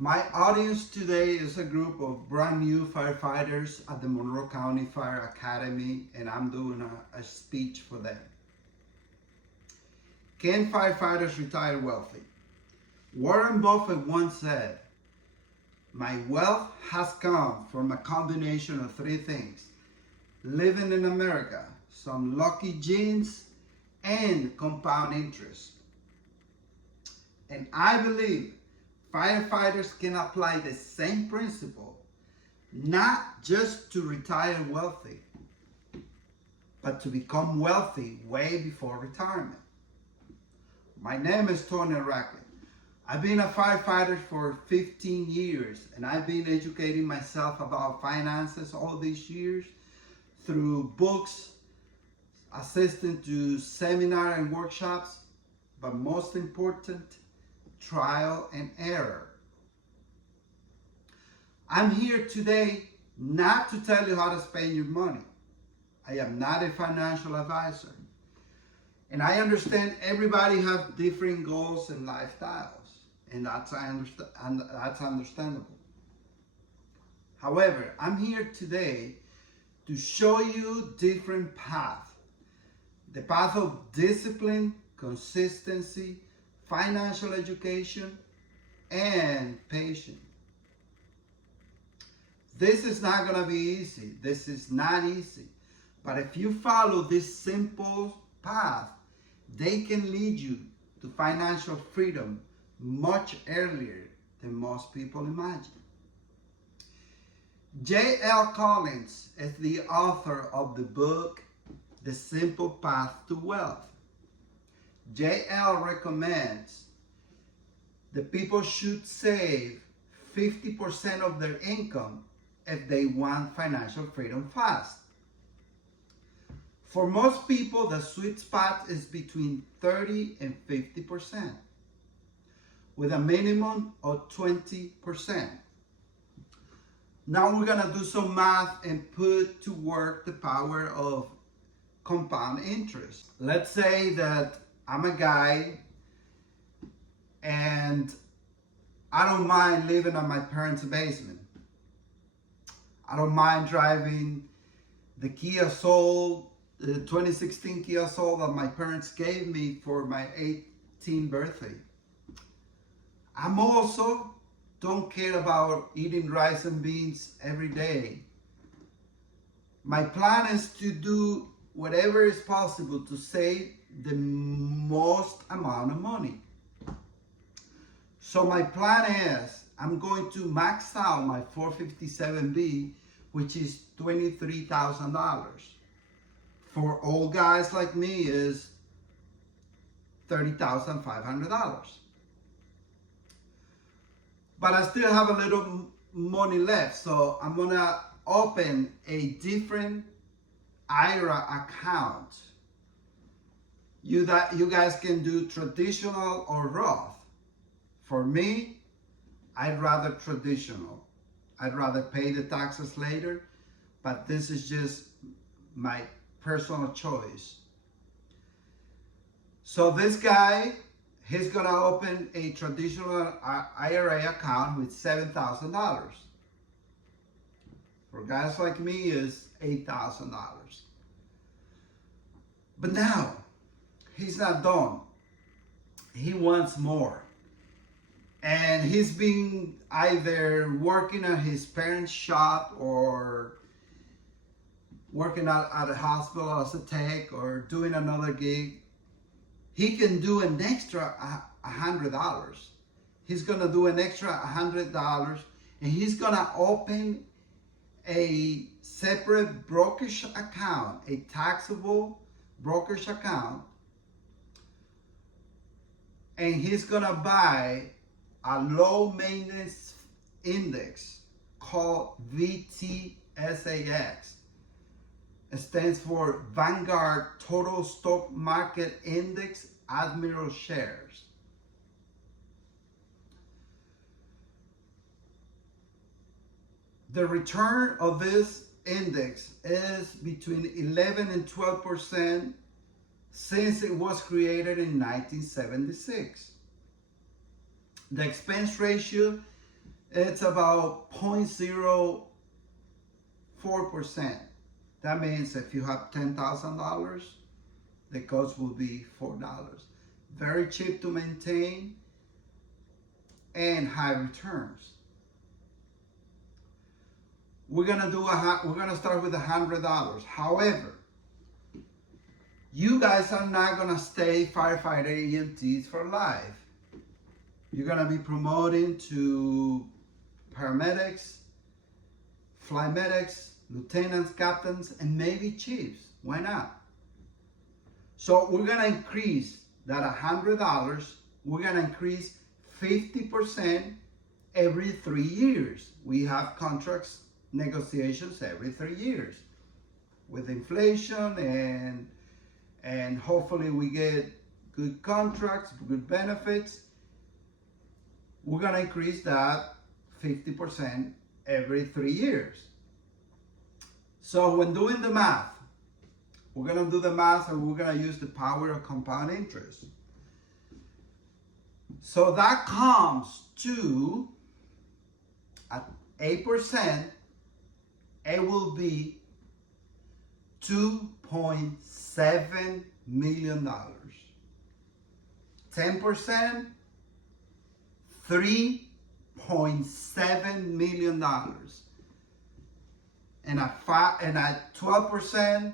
My audience today is a group of brand new firefighters at the Monroe County Fire Academy, and I'm doing a speech for them. Can firefighters retire wealthy? Warren Buffett once said, "My wealth has come from a combination of three things: living in America, some lucky genes, and compound interest." And I believe firefighters can apply the same principle, not just to retire wealthy, but to become wealthy way before retirement. My name is Tony Rackett. I've been a firefighter for 15 years, and I've been educating myself about finances all these years through books, assisting to seminar and workshops, but most important, trial and error. I'm here today not to tell you how to spend your money. I am not a financial advisor. And I understand everybody has different goals and lifestyles, and that's understandable. However, I'm here today to show you different paths. The path of discipline, consistency, financial education, and patience. This is not going to be easy. This is not easy. But if you follow this simple path, they can lead you to financial freedom much earlier than most people imagine. J.L. Collins is the author of the book, The Simple Path to Wealth. J.L. recommends that people should save 50% of their income if they want financial freedom fast. For most people, the sweet spot is between 30 and 50%, with a minimum of 20%. Now we're gonna do some math and put to work the power of compound interest. Let's say that I'm a guy and I don't mind living in my parents' basement. I don't mind driving the Kia Soul, the 2016 Kia Soul that my parents gave me for my 18th birthday. I'm also don't care about eating rice and beans every day. My plan is to do whatever is possible to save the most amount of money. So my plan is I'm going to max out my 457B, which is $23,000. For old guys like me is $30,500. But I still have a little money left, so I'm gonna open a different IRA account. You guys can do traditional or Roth. For me, I'd rather traditional. I'd rather pay the taxes later, but this is just my personal choice. So this guy, he's gonna open a traditional IRA account with $7,000. For guys like me, is $8,000. But now, he's not done. He wants more. And he's been either working at his parents' shop or working at a hospital as a tech or doing another gig. He can do an extra $100. He's gonna do an extra $100, and he's gonna open a separate brokerage account, a taxable brokerage account, and he's gonna buy a low maintenance index called VTSAX. It stands for Vanguard Total Stock Market Index Admiral Shares. The return of this index is between 11 and 12% since it was created in 1976. The expense ratio It's about 0.04%. That means if you have $10,000, the cost will be $4. Very cheap to maintain and high returns. We're gonna start with $100. However, you guys are not gonna stay firefighter EMTs for life. You're gonna be promoting to paramedics, flight medics, lieutenants, captains, and maybe chiefs. Why not? So we're gonna increase that $100. We're gonna increase 50% every 3 years. We have contracts negotiations every 3 years with inflation, and hopefully we get good contracts, good benefits. We're gonna increase that 50% every 3 years. So when doing the math, we're gonna do the math and we're gonna use the power of compound interest. So that comes to, at 8%, it will be $2.7 million. 10%, $3.7 million. And at 12%,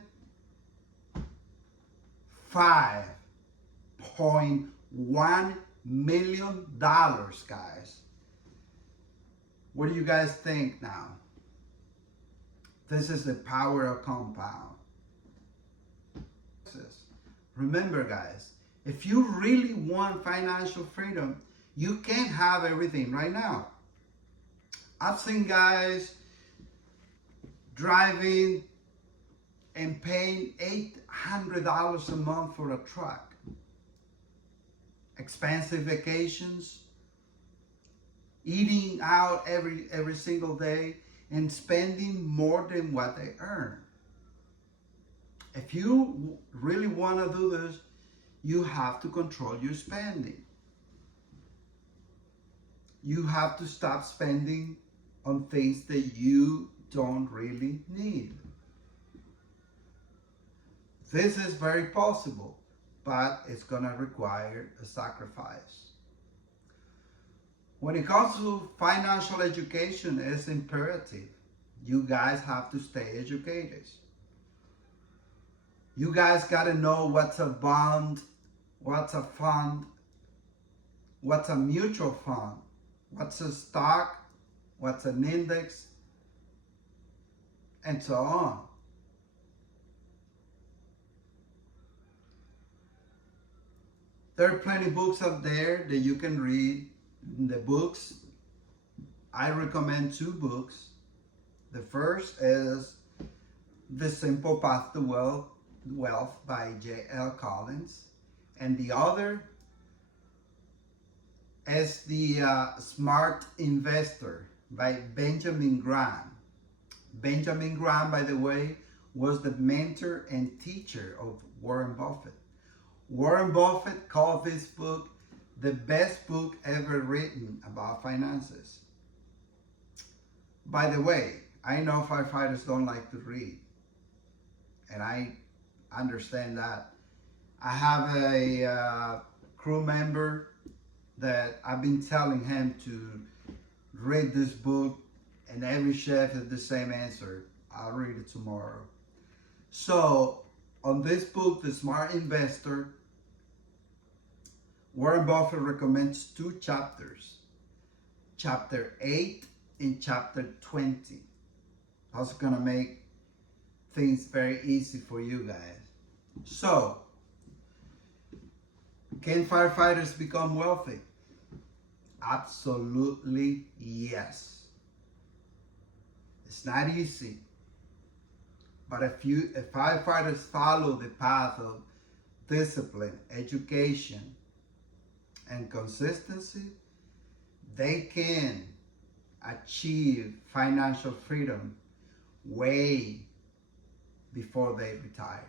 $5.1 million, guys. What do you guys think now? This is the power of compound. Remember, guys, if you really want financial freedom, you can't have everything right now. I've seen guys driving and paying $800 a month for a truck. Expensive vacations, eating out every single day, and spending more than what they earn. If you really want to do this, you have to control your spending. You have to stop spending on things that you don't really need. This is very possible, but it's going to require a sacrifice. When it comes to financial education, it's imperative. You guys have to stay educated. You guys got to know what's a bond, what's a fund, what's a mutual fund, what's a stock, what's an index, and so on. There are plenty of books out there that you can read. The books, I recommend 2 books. The first is The Simple Path to Wealth by J.L. Collins. And the other is The Smart Investor by Benjamin Graham. Benjamin Graham, by the way, was the mentor and teacher of Warren Buffett. Warren Buffett called this book the best book ever written about finances. By the way, I know firefighters don't like to read, and I understand that. I have a crew member that I've been telling him to read this book, and every chef has the same answer. I'll read it tomorrow. So, on this book, The Smart Investor, Warren Buffett recommends 2 chapters, chapter 8 and chapter 20. That's gonna make things very easy for you guys. So, can firefighters become wealthy? Absolutely yes. It's not easy, but if firefighters follow the path of discipline, education, and consistency, they can achieve financial freedom way before they retire.